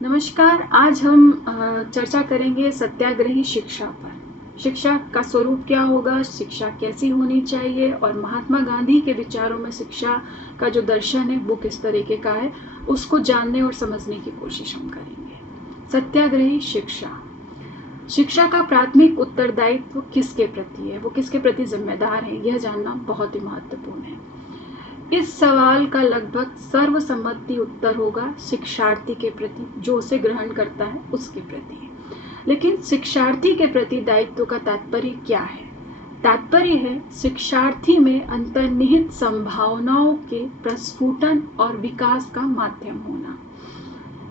नमस्कार। आज हम चर्चा करेंगे सत्याग्रही शिक्षा पर। शिक्षा का स्वरूप क्या होगा, शिक्षा कैसी होनी चाहिए और महात्मा गांधी के विचारों में शिक्षा का जो दर्शन है वो किस तरीके का है, उसको जानने और समझने की कोशिश हम करेंगे। सत्याग्रही शिक्षा। शिक्षा का प्राथमिक उत्तरदायित्व किसके प्रति है, वो किसके प्रति जिम्मेदार है, यह जानना बहुत ही महत्वपूर्ण है। इस सवाल का लगभग सर्वसम्मति उत्तर होगा शिक्षार्थी के प्रति, जो उसे ग्रहण करता है उसके प्रति। लेकिन शिक्षार्थी के प्रति दायित्व का तात्पर्य क्या है? तात्पर्य है शिक्षार्थी में अंतर्निहित संभावनाओं के प्रस्फुटन और विकास का माध्यम होना।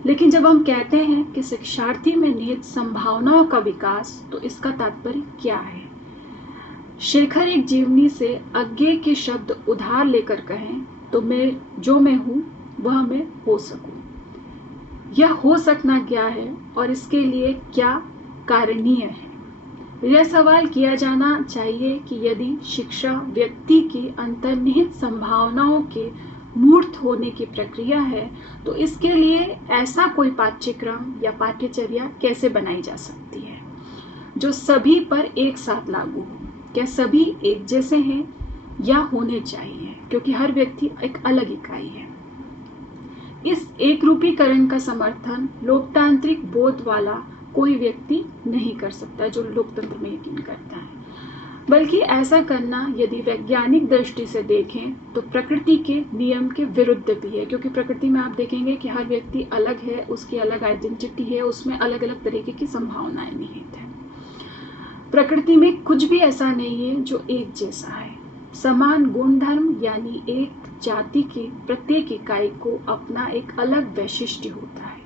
लेकिन जब हम कहते हैं कि शिक्षार्थी में निहित संभावनाओं का विकास, तो इसका तात्पर्य क्या है? शेखर एक जीवनी से अज्ञे के शब्द उधार लेकर कहें तो मैं हूं वह मैं हो सकूं। यह हो सकना क्या है और इसके लिए क्या कारणीय है? यह सवाल किया जाना चाहिए कि यदि शिक्षा व्यक्ति की अंतर्निहित संभावनाओं के मूर्त होने की प्रक्रिया है, तो इसके लिए ऐसा कोई पाठ्यक्रम या पाठ्यचर्या कैसे बनाई जा सकती है जो सभी पर एक साथ लागू हो? क्या सभी एक जैसे हैं या होने चाहिए, क्योंकि हर व्यक्ति एक अलग इकाई है। इस एक रूपीकरण का समर्थन लोकतांत्रिक बोध वाला कोई व्यक्ति नहीं कर सकता जो लोकतंत्र में यकीन करता है, बल्कि ऐसा करना यदि वैज्ञानिक दृष्टि से देखें तो प्रकृति के नियम के विरुद्ध भी है। क्योंकि प्रकृति में आप देखेंगे कि हर व्यक्ति अलग है, उसकी अलग आइडेंटिटी है, उसमें अलग अलग तरीके की संभावनाएं निहित है। प्रकृति में कुछ भी ऐसा नहीं है जो एक जैसा है। समान गुणधर्म यानी एक जाति की प्रत्येक इकाई को अपना एक अलग वैशिष्ट्य होता है।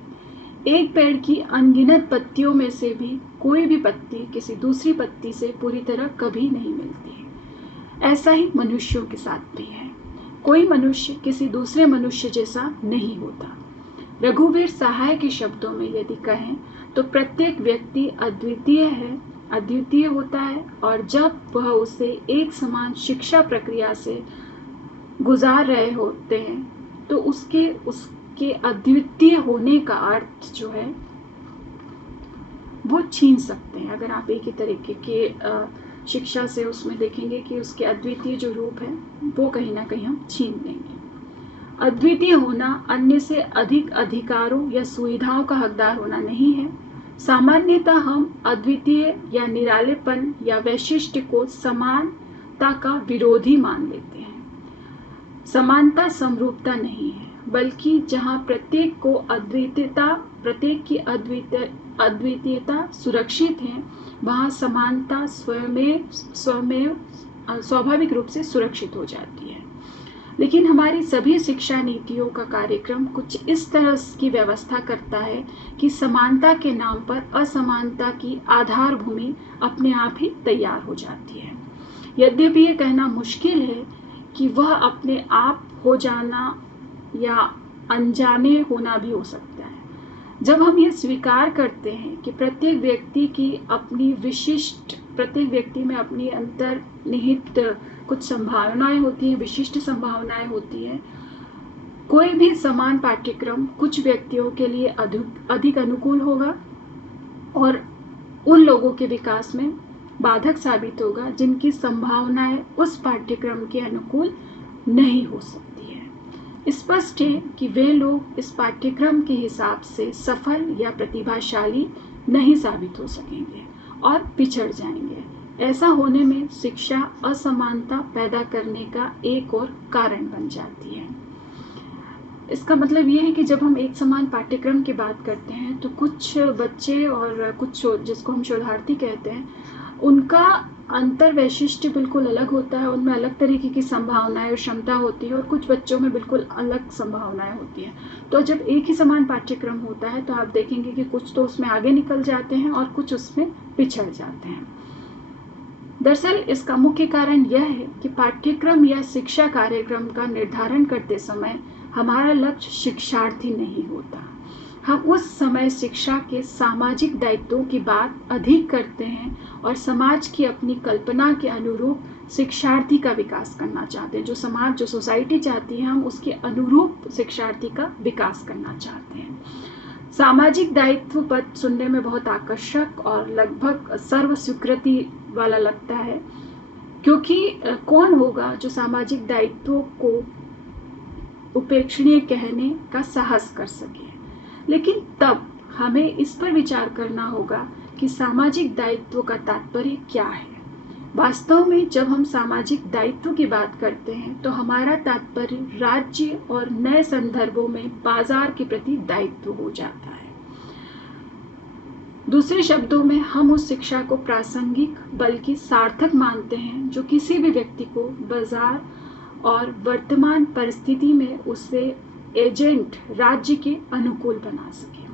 एक पेड़ की अनगिनत पत्तियों में से भी कोई भी पत्ती किसी दूसरी पत्ती से पूरी तरह कभी नहीं मिलती है। ऐसा ही मनुष्यों के साथ भी है। कोई मनुष्य किसी दूसरे मनुष्य जैसा नहीं होता। रघुवीर सहाय के शब्दों में यदि कहें तो प्रत्येक व्यक्ति अद्वितीय होता है, और जब वह उसे एक समान शिक्षा प्रक्रिया से गुजार रहे होते हैं तो उसके अद्वितीय होने का अर्थ जो है वो छीन सकते हैं। अगर आप एक ही तरीके के शिक्षा से उसमें देखेंगे कि उसके अद्वितीय जो रूप है वो कहीं ना कहीं हम छीन लेंगे। अद्वितीय होना अन्य से अधिक अधिकारों या सुविधाओं का हकदार होना नहीं है। सामान्यतः हम अद्वितीय या निरालेपन या वैशिष्ट्य को समानता का विरोधी मान लेते हैं। समानता समरूपता नहीं है, बल्कि जहां प्रत्येक की अद्वितीयता सुरक्षित है, वहां समानता स्वयं स्वाभाविक रूप से सुरक्षित हो जाती है। लेकिन हमारी सभी शिक्षा नीतियों का कार्यक्रम कुछ इस तरह की व्यवस्था करता है कि समानता के नाम पर असमानता की आधार भूमि अपने आप ही तैयार हो जाती है। यद्यपि ये कहना मुश्किल है कि वह अपने आप हो जाना या अनजाने होना भी हो सकता है। जब हम ये स्वीकार करते हैं कि प्रत्येक व्यक्ति में अपनी अंतर्निहित कुछ संभावनाएं होती हैं, विशिष्ट संभावनाएं होती हैं, कोई भी समान पाठ्यक्रम कुछ व्यक्तियों के लिए अधिक अनुकूल होगा और उन लोगों के विकास में बाधक साबित होगा जिनकी संभावनाएं उस पाठ्यक्रम के अनुकूल नहीं हो सकती है। स्पष्ट है कि वे लोग इस पाठ्यक्रम के हिसाब से सफल या प्रतिभाशाली नहीं साबित हो सकेंगे और पिछड़ जाएंगे। ऐसा होने में शिक्षा असमानता पैदा करने का एक और कारण बन जाती है। इसका मतलब ये है कि जब हम एक समान पाठ्यक्रम की बात करते हैं तो कुछ बच्चे और कुछ जिसको हम शोधार्थी कहते हैं, उनका अंतर वैशिष्ट्य बिल्कुल अलग होता है, उनमें अलग तरीके की संभावनाएं और क्षमता होती है, और कुछ बच्चों में बिल्कुल अलग संभावनाएं होती हैं। तो जब एक ही समान पाठ्यक्रम होता है तो आप देखेंगे कि कुछ तो उसमें आगे निकल जाते हैं और कुछ उसमें पिछड़ जाते हैं। दरअसल इसका मुख्य कारण यह है कि पाठ्यक्रम या शिक्षा कार्यक्रम का निर्धारण करते समय हमारा लक्ष्य शिक्षार्थी नहीं होता। हम उस समय शिक्षा के सामाजिक दायित्वों की बात अधिक करते हैं और समाज की अपनी कल्पना के अनुरूप शिक्षार्थी का विकास करना चाहते हैं। जो सोसाइटी चाहती है, हम उसके अनुरूप शिक्षार्थी का विकास करना चाहते हैं। सामाजिक दायित्व पद सुनने में बहुत आकर्षक और लगभग सर्व स्वीकृति वाला लगता है, क्योंकि कौन होगा जो सामाजिक दायित्वों को उपेक्षणीय कहने का साहस कर सके। लेकिन तब हमें इस पर विचार करना होगा कि सामाजिक दायित्व का तात्पर्य क्या है। वास्तव में जब हम सामाजिक दायित्व की बात करते हैं तो हमारा तात्पर्य राज्य और नए संदर्भों में बाजार के प्रति दायित्व हो जाता है। दूसरे शब्दों में हम उस शिक्षा को प्रासंगिक बल्कि सार्थक मानते हैं जो किसी भी व्यक्ति को बाजार और वर्तमान परिस्थिति में उसे एजेंट राज्य के अनुकूल बना सके।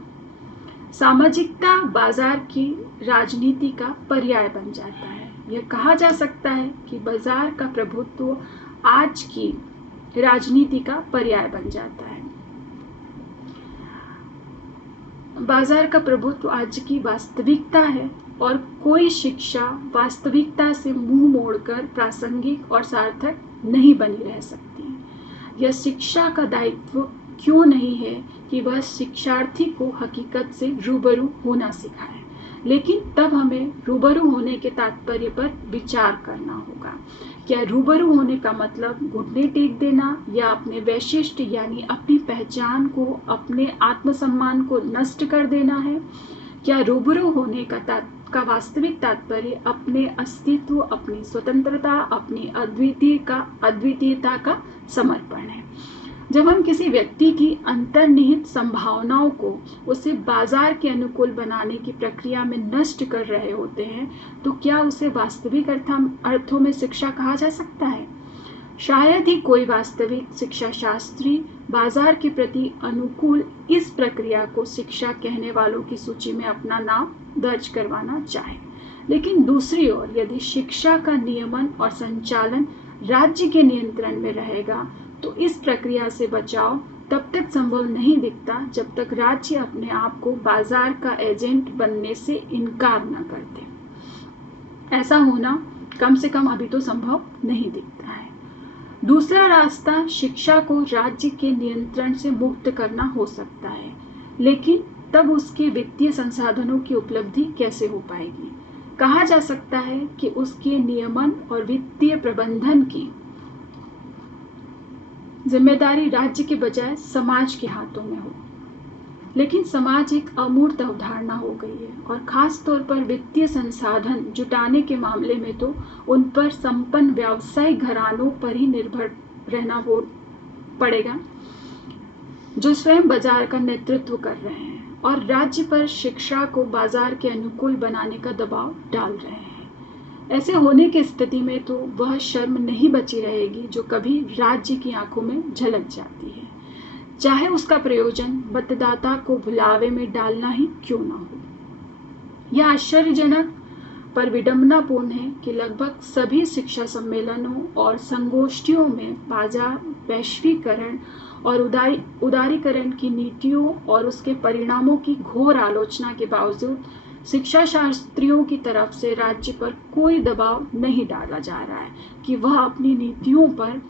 सामाजिकता बाजार की राजनीति का पर्याय बन जाता है। यह कहा जा सकता है कि बाजार का प्रभुत्व आज की राजनीति का पर्याय बन जाता है। बाजार का प्रभुत्व आज की वास्तविकता है और कोई शिक्षा वास्तविकता से मुंह मोड़कर प्रासंगिक और सार्थक नहीं बनी रह सकती। यह शिक्षा का दायित्व क्यों नहीं है कि वह शिक्षार्थी को हकीकत से रूबरू होना सिखाए, लेकिन तब हमें रूबरू होने के तात्पर्य पर विचार करना होगा। क्या रूबरू होने का मतलब घुटने टेक देना या अपने वैशिष्ट यानी अपनी पहचान को, अपने आत्मसम्मान को नष्ट कर देना है? क्या रूबरू होने का वास्तविक तात्पर्य अपने अस्तित्व, अपनी स्वतंत्रता, अपनी अद्वितीयता का समर्पण है? जब हम किसी व्यक्ति की अंतर्निहित संभावनाओं को उसे बाजार के अनुकूल बनाने की प्रक्रिया में नष्ट कर रहे होते हैं, तो क्या उसे वास्तविक अर्थों में शिक्षा कहा जा सकता है? शायद ही कोई वास्तविक शिक्षा शास्त्री बाजार के प्रति अनुकूल इस प्रक्रिया को शिक्षा कहने वालों की सूची में अपना नाम दर्ज करवाना चाहे। लेकिन दूसरी ओर यदि शिक्षा का नियमन और संचालन राज्य के नियंत्रण में रहेगा तो इस प्रक्रिया से बचाव तब तक संभव नहीं दिखता जब तक राज्य अपने आप को बाजार का एजेंट बनने से इनकार न कर दे। ऐसा होना कम से कम अभी तो संभव नहीं दिखता है। दूसरा रास्ता शिक्षा को राज्य के नियंत्रण से मुक्त करना हो सकता है, लेकिन तब उसके वित्तीय संसाधनों की उपलब्धि कैसे हो पाएगी? कहा जा सकता है कि उसके नियमन और वित्तीय प्रबंधन की जिम्मेदारी राज्य के बजाय समाज के हाथों में हो। लेकिन समाज एक अमूर्त अवधारणा हो गई है और खास तौर पर वित्तीय संसाधन जुटाने के मामले में तो उन पर संपन्न व्यावसायिक घरानों पर ही निर्भर रहना पड़ेगा जो स्वयं बाजार का नेतृत्व कर रहे हैं और राज्य पर शिक्षा को बाजार के अनुकूल बनाने का दबाव डाल रहे हैं। ऐसे होने की स्थिति में तो वह शर्म नहीं बची रहेगी जो कभी राज्य की आंखों में झलक जाती है, चाहे उसका प्रयोजन मतदाता को भुलावे में डालना ही क्यों न हो। यह आश्चर्यजनक पर विडंबनापूर्ण है कि लगभग सभी शिक्षा सम्मेलनों और संगोष्ठियों में बाजार, वैश्वीकरण और उदारीकरण की नीतियों और उसके परिणामों की घोर आलोचना के बावजूद शिक्षा शास्त्रियों की तरफ से राज्य पर कोई दबाव नहीं डाला जा रहा है कि वह अपनी नीतियों पर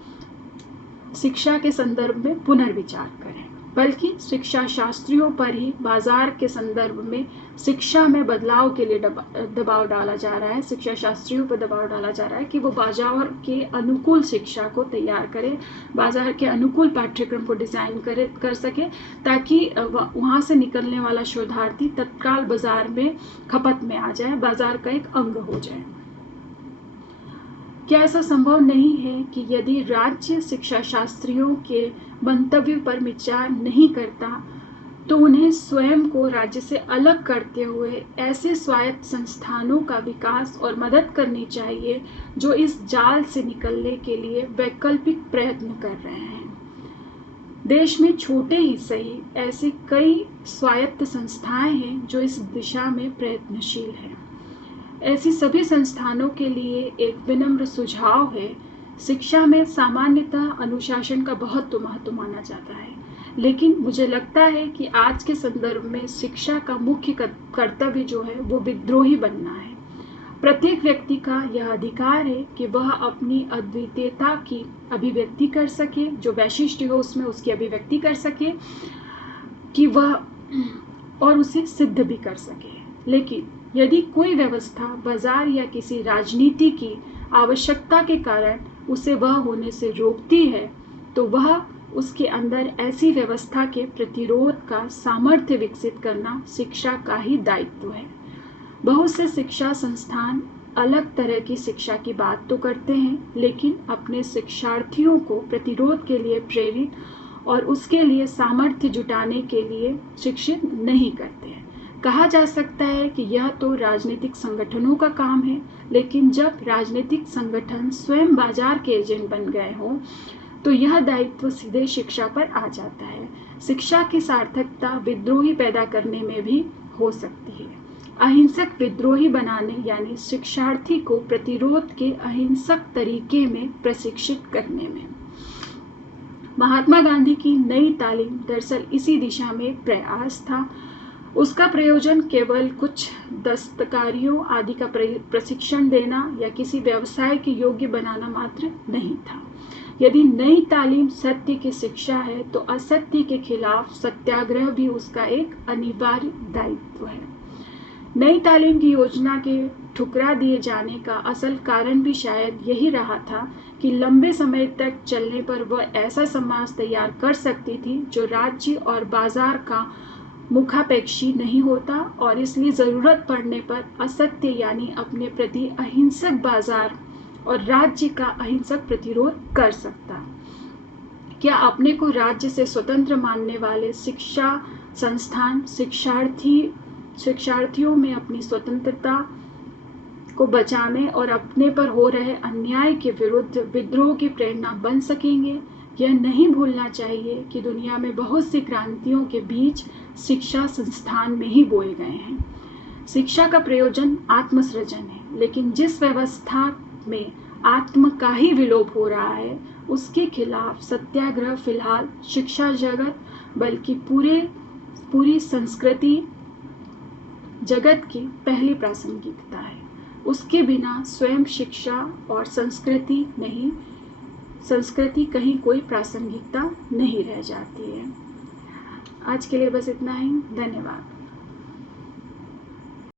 शिक्षा के संदर्भ में पुनर्विचार करें, बल्कि शिक्षा शास्त्रियों पर ही बाजार के संदर्भ में शिक्षा में बदलाव के लिए दबाव डाला जा रहा है। शिक्षा शास्त्रियों पर दबाव डाला जा रहा है कि वो बाजार के अनुकूल शिक्षा को तैयार करें, बाजार के अनुकूल पाठ्यक्रम को डिजाइन कर सके, ताकि वहाँ से निकलने वाला शोधार्थी तत्काल बाजार में खपत में आ जाए, बाजार का एक अंग हो जाए। क्या ऐसा संभव नहीं है कि यदि राज्य शिक्षा शास्त्रियों के मंतव्य पर विचार नहीं करता तो उन्हें स्वयं को राज्य से अलग करते हुए ऐसे स्वायत्त संस्थानों का विकास और मदद करनी चाहिए जो इस जाल से निकलने के लिए वैकल्पिक प्रयत्न कर रहे हैं। देश में छोटे ही सही ऐसे कई स्वायत्त संस्थाएं हैं जो इस दिशा में प्रयत्नशील हैं। ऐसी सभी संस्थानों के लिए एक विनम्र सुझाव है, शिक्षा में सामान्यतः अनुशासन का बहुत महत्व माना जाता है, लेकिन मुझे लगता है कि आज के संदर्भ में शिक्षा का मुख्य कर्तव्य जो है वो विद्रोही बनना है। प्रत्येक व्यक्ति का यह अधिकार है कि वह अपनी अद्वितीयता की अभिव्यक्ति कर सके, जो वैशिष्ट्य हो उसमें उसकी अभिव्यक्ति कर सके, कि वह और उसे सिद्ध भी कर सके। लेकिन यदि कोई व्यवस्था बाजार या किसी राजनीति की आवश्यकता के कारण उसे वह होने से रोकती है, तो वह उसके अंदर ऐसी व्यवस्था के प्रतिरोध का सामर्थ्य विकसित करना शिक्षा का ही दायित्व है। बहुत से शिक्षा संस्थान अलग तरह की शिक्षा की बात तो करते हैं, लेकिन अपने शिक्षार्थियों को प्रतिरोध के लिए प्रेरित और उसके लिए सामर्थ्य जुटाने के लिए शिक्षित नहीं करते हैं। कहा जा सकता है कि यह तो राजनीतिक संगठनों का काम है, लेकिन जब राजनीतिक संगठन स्वयं बाजार के एजेंट बन गए हों, तो यह दायित्व सीधे शिक्षा पर आ जाता है। शिक्षा की सार्थकता विद्रोही पैदा करने में भी हो सकती है, अहिंसक विद्रोही बनाने, यानी शिक्षार्थी को प्रतिरोध के अहिंसक तरीके में प्रशिक्षित करने में। महात्मा गांधी की नई तालीम दरअसल इसी दिशा में प्रयास था। उसका प्रयोजन केवल कुछ दस्तकारियों आदि का प्रशिक्षण देना या किसी व्यवसाय के योग्य बनाना मात्र नहीं था। यदि नई तालीम सत्य की शिक्षा है, तो असत्य के खिलाफ सत्याग्रह भी उसका एक अनिवार्य दायित्व है। नई तालीम की योजना के ठुकरा दिए जाने का असल कारण भी शायद यही रहा था कि लंबे समय तक चलने पर वह ऐसा समाज तैयार कर सकती थी जो राज्य और बाजार का मुखापेक्षी नहीं होता, और इसलिए जरूरत पड़ने पर असत्य यानी अपने प्रति अहिंसक बाजार और राज्य का अहिंसक प्रतिरोध कर सकता। क्या अपने को राज्य से स्वतंत्र मानने वाले शिक्षा संस्थान शिक्षार्थियों में अपनी स्वतंत्रता को बचाने और अपने पर हो रहे अन्याय के विरुद्ध विद्रोह की प्रेरणा बन सकेंगे? यह नहीं भूलना चाहिए कि दुनिया में बहुत सी क्रांतियों के बीज शिक्षा संस्थान में ही बोए गए हैं। शिक्षा का प्रयोजन आत्मसृजन है, लेकिन जिस व्यवस्था में आत्म का ही विलोप हो रहा है, उसके खिलाफ सत्याग्रह फिलहाल शिक्षा जगत बल्कि पूरी संस्कृति जगत की पहली प्रासंगिकता है। उसके बिना स्वयं शिक्षा और संस्कृति कहीं कोई प्रासंगिकता नहीं रह जाती है। आज के लिए बस इतना ही। धन्यवाद।